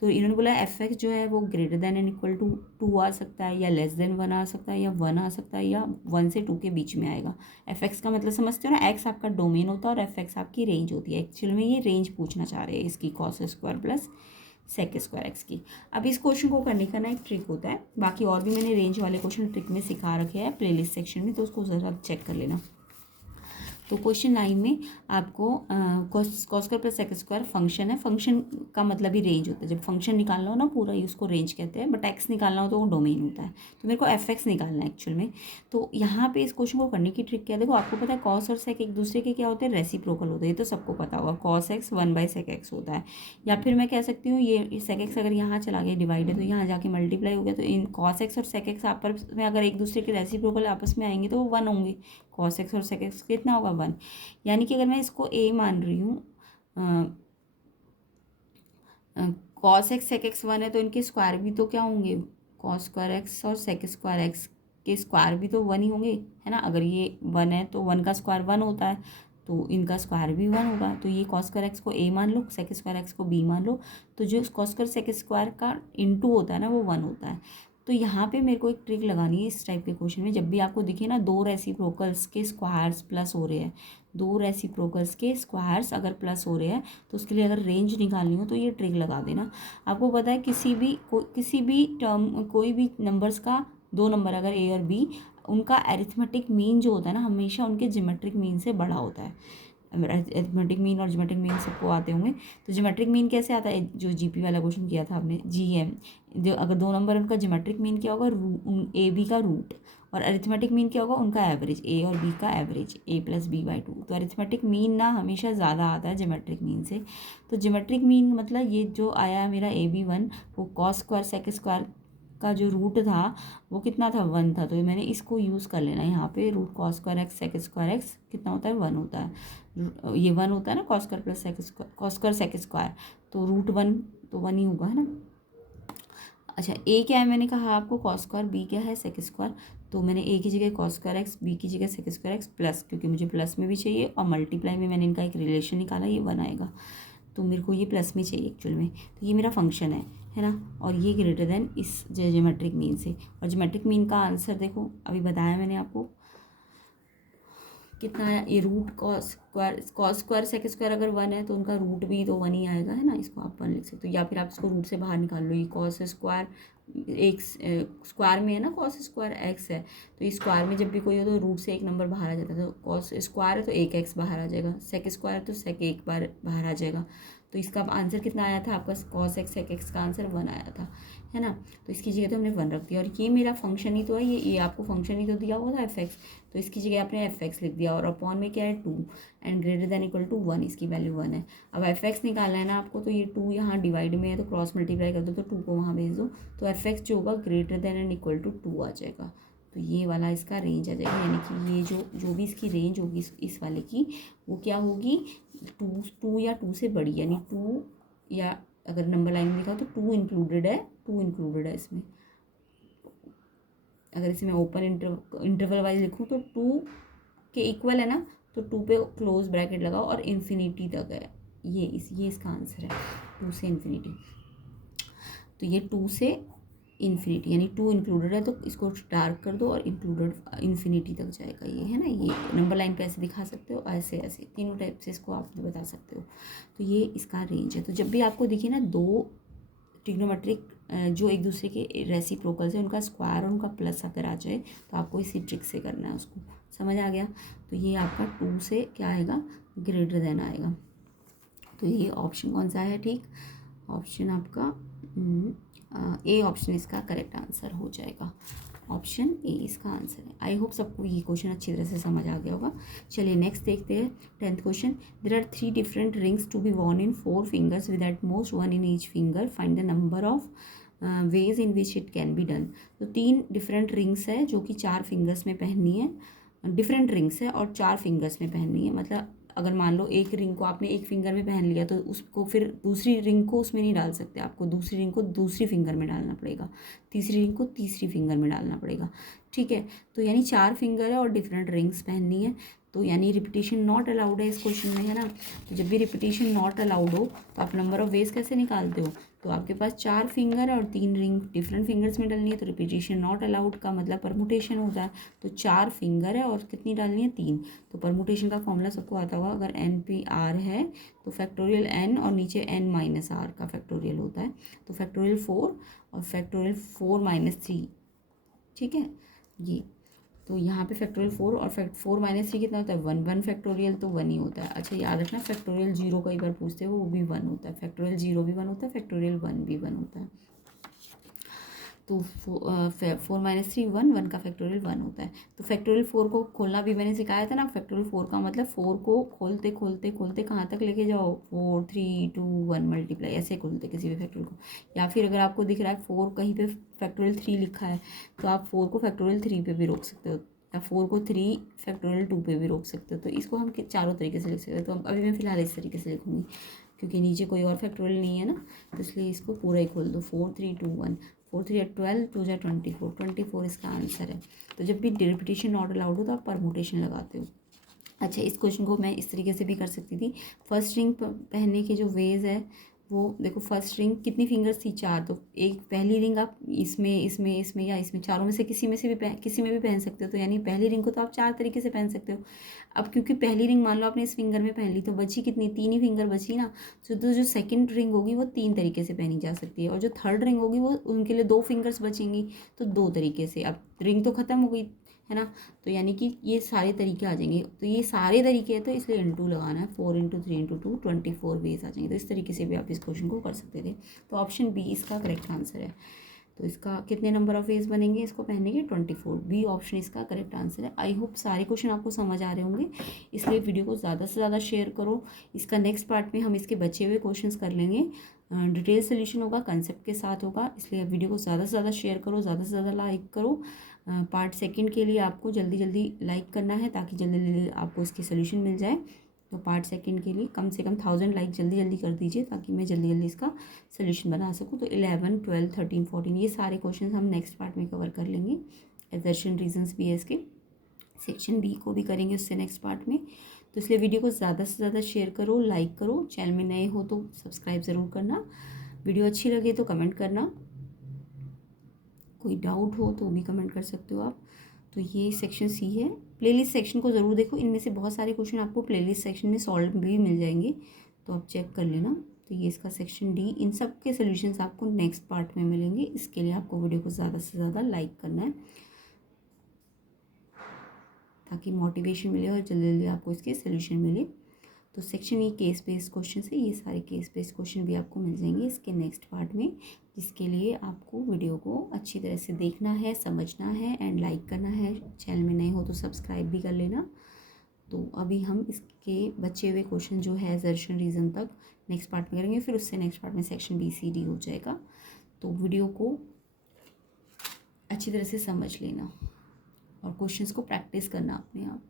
तो इन्होंने बोला f(x) जो है वो greater than and equal to 2 आ सकता है, या लेस देन 1 आ सकता है, या 1 आ सकता है, या 1 से 2 के बीच में आएगा। f(x) का मतलब समझते हो ना, x आपका डोमेन होता है और f(x) आपकी रेंज होती है। एक्चुअल में ये रेंज पूछना चाह रहे हैं इसकी cos² प्लस sec² x की। अब इस क्वेश्चन को करने का ना एक ट्रिक होता है, बाकी और भी मैंने रेंज वाले क्वेश्चन ट्रिक में सिखा रखे हैं प्लेलिस्ट सेक्शन में, तो उसको ज़रा चेक कर लेना। तो क्वेश्चन 9 में आपको cos² प्लस sec² फंक्शन है। फंक्शन का मतलब ही रेंज होता है, जब फंक्शन निकालना हो ना पूरा ही उसको रेंज कहते हैं, बट x निकालना हो तो वो डोमेन होता है। तो मेरे को f(x) निकालना है एक्चुअल में। तो यहाँ पे इस क्वेश्चन को करने की ट्रिक क्या है, देखो आपको पता है cos और sec एक दूसरे के क्या होते हैं, रेसिप्रोकल होते हैं, ये तो सबको पता होगा। cos x 1/sec x होता है, या फिर मैं कह सकती हूँ ये sec x अगर यहाँ चला गया डिवाइड है तो यहाँ जाके मल्टीप्लाई हो गया, तो इन cos x और sec x आपस में अगर एक दूसरे के रेसिप्रोकल आपस में आएंगे तो वो 1 होंगे। cos x और sec x कितना होगा 1, यानी कि अगर मैं इसको a मान रही हूँ, cos x sec x 1 है, तो इनके स्क्वायर भी तो क्या होंगे, cos² x और sec² x के स्क्वायर भी तो 1 ही होंगे, है ना। अगर ये 1 है तो 1 का स्क्वायर 1 होता है, तो इनका स्क्वायर भी 1 होगा। तो ये cos² x को a मान लो, sec² x को b मान लो, तो जो cos² sec² का इंटू होता है ना वो 1 होता है। तो यहाँ पे मेरे को एक ट्रिक लगानी है इस टाइप के क्वेश्चन में, जब भी आपको दिखे ना दो रेसिप्रोकल्स के स्क्वायर्स प्लस हो रहे हैं, दो रेसिप्रोकल्स के स्क्वायर्स अगर प्लस हो रहे हैं, तो उसके लिए अगर रेंज निकालनी हो तो ये ट्रिक लगा देना। आपको पता है किसी भी टर्म, कोई भी नंबर्स का, दो नंबर अगर a और b, उनका एरिथमेटिक मीन जो होता है ना हमेशा उनके ज्योमेट्रिक मीन से बड़ा होता है। एरिथमेटिक मीन और ज्योमेट्रिक मीन सबको आते होंगे। तो ज्योमेट्रिक मीन कैसे आता है, जो जीपी वाला क्वेश्चन किया था आपने जीएम, जो अगर दो नंबर उनका ज्योमेट्रिक मीन क्या होगा, ए बी का रूट, और अरिथमेटिक मीन क्या होगा उनका एवरेज, ए और बी का एवरेज, a + b/2। तो अरिथमेटिक मीन ना हमेशा ज़्यादा आता है ज्योमेट्रिक मीन से। तो ज्योमेट्रिक मीन मतलब ये जो आया मेरा AB1, वो cos² sec² का जो रूट था वो कितना था, 1 था, तो मैंने इसको यूज़ कर लेना यहाँ पे। Root cos² x sec² x कितना होता है, 1 होता है। ये 1 होता है ना cos² प्लस cos² sec², तो √1 तो 1 ही होगा, है ना। अच्छा a क्या है, मैंने कहा आपको cos², b क्या है sec², तो मैंने a की जगह cos² x, b की जगह sec² x प्लस, क्योंकि मुझे प्लस में भी चाहिए, और मल्टीप्लाई में मैंने इनका एक रिलेशन निकाला, ये 1 आएगा, तो मेरे को ये प्लस में चाहिए एक्चुअल में। तो ये मेरा फंक्शन है ना, और ये ग्रेटर देन इस ज्योमेट्रिक मीन से। और ज्योमेट्रिक मीन का आंसर देखो अभी बताया मैंने आपको कितना है, ये रूट cos² sec² अगर 1 है तो उनका रूट भी तो 1 ही आएगा, है ना। इसको आप 1 लिख सकते हो, या फिर आप इसको रूट से बाहर निकाल लो। ये cos² एक स्क्वायर में है ना, cos² x है, तो इस स्क्वायर में जब भी कोई हो तो रूट से एक नंबर बाहर आ जाता है, तो cos² है तो एक x बाहर आ जाएगा, sec² है तो sec एक बार बाहर आ जाएगा। तो इसका आंसर कितना आया था आपका, cos x sec x का आंसर 1 आया था, है ना। तो इसकी जगह तो हमने 1 रख दिया, और ये मेरा फंक्शन ही तो है, ये आपको फंक्शन ही तो दिया हुआ था f(x), तो इसकी जगह आपने f(x) लिख दिया, और अपॉन में क्या है 2, and greater than equal to 1, इसकी वैल्यू 1 है। अब f(x) निकालना है ना आपको, तो ये 2 यहाँ डिवाइड में है तो क्रॉस मल्टीप्लाई कर दो, तो 2 को वहाँ भेज दो, तो f(x) जो होगा greater than and equal to 2 आ जाएगा। तो ये वाला इसका रेंज आ जाएगा, यानी कि ये जो भी इसकी रेंज होगी इस वाले की, वो क्या होगी, 2 या 2 से बड़ी, यानी 2, या अगर नंबर लाइन में लिखा तो 2 इंक्लूडेड है इसमें। अगर इसे मैं ओपन इंटरवल वाइज लिखूँ तो 2 के इक्वल है ना, तो 2 पे क्लोज ब्रैकेट लगाओ और इन्फिनिटी तक है, ये इसका आंसर है, 2 से इन्फिनिटी। तो ये 2 से इन्फिनिटी यानी 2 इंक्लूडेड है, तो इसको डार्क कर दो और इंक्लूडेड इन्फिनिटी तक जाएगा ये, है ना। ये नंबर लाइन पे ऐसे दिखा सकते हो, ऐसे ऐसे तीनों टाइप से इसको आप बता सकते हो। तो ये इसका रेंज है। तो जब भी आपको दिखे ना दो ट्रिग्नोमेट्रिक जो एक दूसरे के रेसिप्रोकल्स है, उनका स्क्वायर और उनका प्लस अगर आ जाए तो आपको इसी ट्रिक से करना है उसको। समझ आ गया। तो ये आपका 2 से क्या आएगा, ग्रेटर देन आएगा। तो ये ऑप्शन कौन सा है, ठीक, ऑप्शन आपका ए ऑप्शन इसका करेक्ट आंसर हो जाएगा। ऑप्शन ए इसका आंसर है। आई होप सबको ये क्वेश्चन अच्छी तरह से समझ आ गया होगा। चलिए नेक्स्ट देखते हैं 10th question. There are 3 different rings to be worn in 4 fingers with at most 1 in each finger, find the number of ways in which it can be done. तो 3 डिफरेंट रिंग्स है जो कि 4 fingers में पहननी है, different rings है और 4 fingers में पहननी है। मतलब अगर मान लो एक रिंग को आपने एक फिंगर में पहन लिया तो उसको फिर दूसरी रिंग को उसमें नहीं डाल सकते, आपको दूसरी रिंग को दूसरी फिंगर में डालना पड़ेगा, तीसरी रिंग को तीसरी फिंगर में डालना पड़ेगा, ठीक है। तो यानी 4 फिंगर है और डिफरेंट रिंग्स पहननी है। तो यानी रिपीटेशन नॉट अलाउड है इस क्वेश्चन में, है ना। तो जब भी रिपीटेशन नॉट अलाउड हो तो आप नंबर ऑफ वेज कैसे निकालते हो, तो आपके पास 4 फिंगर है और 3 रिंग डिफरेंट फिंगर्स में डालनी है, तो रिपीटेशन नॉट अलाउड का मतलब परमुटेशन होता है। तो 4 फिंगर है और कितनी डालनी है, 3। तो परमुटेशन का फॉर्मूला सबको आता होगा, अगर एन पी आर है तो फैक्टोरियल एन और नीचे एन माइनस आर का फैक्टोरियल होता है, तो फैक्टोरियल 4 और फैक्टोरियल 4 माइनस 3, ठीक है। ये तो यहाँ पे फैक्टोरियल 4 और 4 माइनस 3 कितना होता है, 1, 1 फैक्टोरियल तो 1 ही होता है। अच्छा याद रखना फैक्टोरियल 0 कई बार पूछते हैं, वो भी 1 होता है, फैक्टोरियल 0 भी 1 होता है, फैक्टोरियल 1 भी 1 होता है। तो 4 माइनस 3 1, 1 का फैक्टोरियल 1 होता है। तो फैक्टोरियल 4 को खोलना भी मैंने सिखाया था ना। फैक्टोरियल 4 का मतलब 4 को खोलते खोलते खोलते कहाँ तक लेके जाओ, 4 3 2 1 मल्टीप्लाई, ऐसे खोलते किसी भी फैक्टोरियल को। या फिर अगर आपको दिख रहा है 4 कहीं पे फैक्टोरियल 3 लिखा है तो आप 4 को फैक्टोरियल 3 पे भी रोक सकते हो, या 4 को 3 फैक्टोरियल 2 पे भी रोक सकते हो। तो इसको हम चारों तरीके से लिख सकते हैं। तो अभी मैं फ़िलहाल इस तरीके से लिखूँगी क्योंकि नीचे कोई और फैक्टोरियल नहीं है ना, तो इसलिए इसको पूरा ही खोल दो। 4 3 2 1, 4 3 12, 2 जा 24, 24 इसका आंसर है। तो जब भी रिपीटेशन नॉट अलाउड हो तो आप परमुटेशन लगाते हो। अच्छा इस क्वेश्चन को मैं इस तरीके से भी कर सकती थी। फर्स्ट रिंग पहनने के जो वेज है वो देखो, फर्स्ट रिंग कितनी फिंगर्स थी, 4। तो एक पहली रिंग आप इसमें या इसमें चारों में से किसी में भी पहन सकते हो। तो यानी पहली रिंग को तो आप 4 तरीके से पहन सकते हो। अब क्योंकि पहली रिंग मान लो आपने इस फिंगर में पहन ली तो बची कितनी, 3 ही फिंगर बची ना। तो जो सेकंड रिंग होगी वो 3 तरीके से पहनी जा सकती है, और जो थर्ड रिंग होगी वो उनके लिए 2 फिंगर्स बचेंगी, तो 2 तरीके से। अब रिंग तो ख़त्म हो गई है ना, तो यानी कि ये सारे तरीके आ जाएंगे। तो ये सारे तरीके हैं तो इसलिए इंटू लगाना है, 4 × 3 × 2 24 वेज आ जाएंगे। तो इस तरीके से भी आप इस क्वेश्चन को कर सकते थे। तो ऑप्शन बी इसका करेक्ट आंसर है। तो इसका कितने नंबर ऑफ वेज बनेंगे इसको पहनने के, 24। बी ऑप्शन इसका करेक्ट आंसर है। आई होप सारे क्वेश्चन आपको समझ आ रहे होंगे, इसलिए वीडियो को ज़्यादा से ज़्यादा शेयर करो। इसका नेक्स्ट पार्ट में हम इसके बचे हुए क्वेश्चंस कर लेंगे, डिटेल सोल्यूशन होगा, कंसेप्ट के साथ होगा, इसलिए वीडियो को ज़्यादा से ज़्यादा शेयर करो, ज़्यादा से ज़्यादा लाइक करो। पार्ट सेकंड के लिए आपको जल्दी जल्दी लाइक करना है ताकि जल्दी जल्दी आपको इसकी सोल्यूशन मिल जाए। तो पार्ट सेकंड के लिए कम से कम 1000 लाइक जल्दी जल्दी कर दीजिए ताकि मैं जल्दी जल्दी इसका सोल्यूशन बना सकूँ। तो 11 12 13 14 ये सारे क्वेश्चन हम नेक्स्ट पार्ट में कवर कर लेंगे। एजर्शन रीजंस भी है इसके, सेक्शन बी को भी करेंगे उससे नेक्स्ट पार्ट में। तो इसलिए वीडियो को ज़्यादा से ज़्यादा शेयर करो, लाइक करो, चैनल में नए हो तो सब्सक्राइब ज़रूर करना, वीडियो अच्छी लगे तो कमेंट करना, कोई डाउट हो तो भी कमेंट कर सकते हो आप। तो ये सेक्शन सी है। प्लेलिस्ट सेक्शन को ज़रूर देखो, इनमें से बहुत सारे क्वेश्चन आपको प्लेलिस्ट सेक्शन में सॉल्व भी मिल जाएंगे, तो आप चेक कर लेना। तो ये इसका सेक्शन डी, इन सब के सोल्यूशंस आपको नेक्स्ट पार्ट में मिलेंगे। इसके लिए आपको वीडियो को ज़्यादा से ज़्यादा लाइक करना है ताकि मोटिवेशन मिले और जल्दी जल्दी आपको इसके सोल्यूशन मिले। तो section E case based question है, ये सारे केस बेस्ड क्वेश्चन भी आपको मिल जाएंगे इसके नेक्स्ट पार्ट में, जिसके लिए आपको वीडियो को अच्छी तरह से देखना है, समझना है एंड लाइक करना है। चैनल में नए हो तो सब्सक्राइब भी कर लेना। तो अभी हम इसके बचे हुए क्वेश्चन जो है एजर्शन रीज़न तक नेक्स्ट पार्ट में करेंगे, फिर उससे नेक्स्ट पार्ट में सेक्शन बी सी डी हो जाएगा। तो वीडियो को अच्छी तरह से समझ लेना और क्वेश्चंस को प्रैक्टिस करना अपने आप।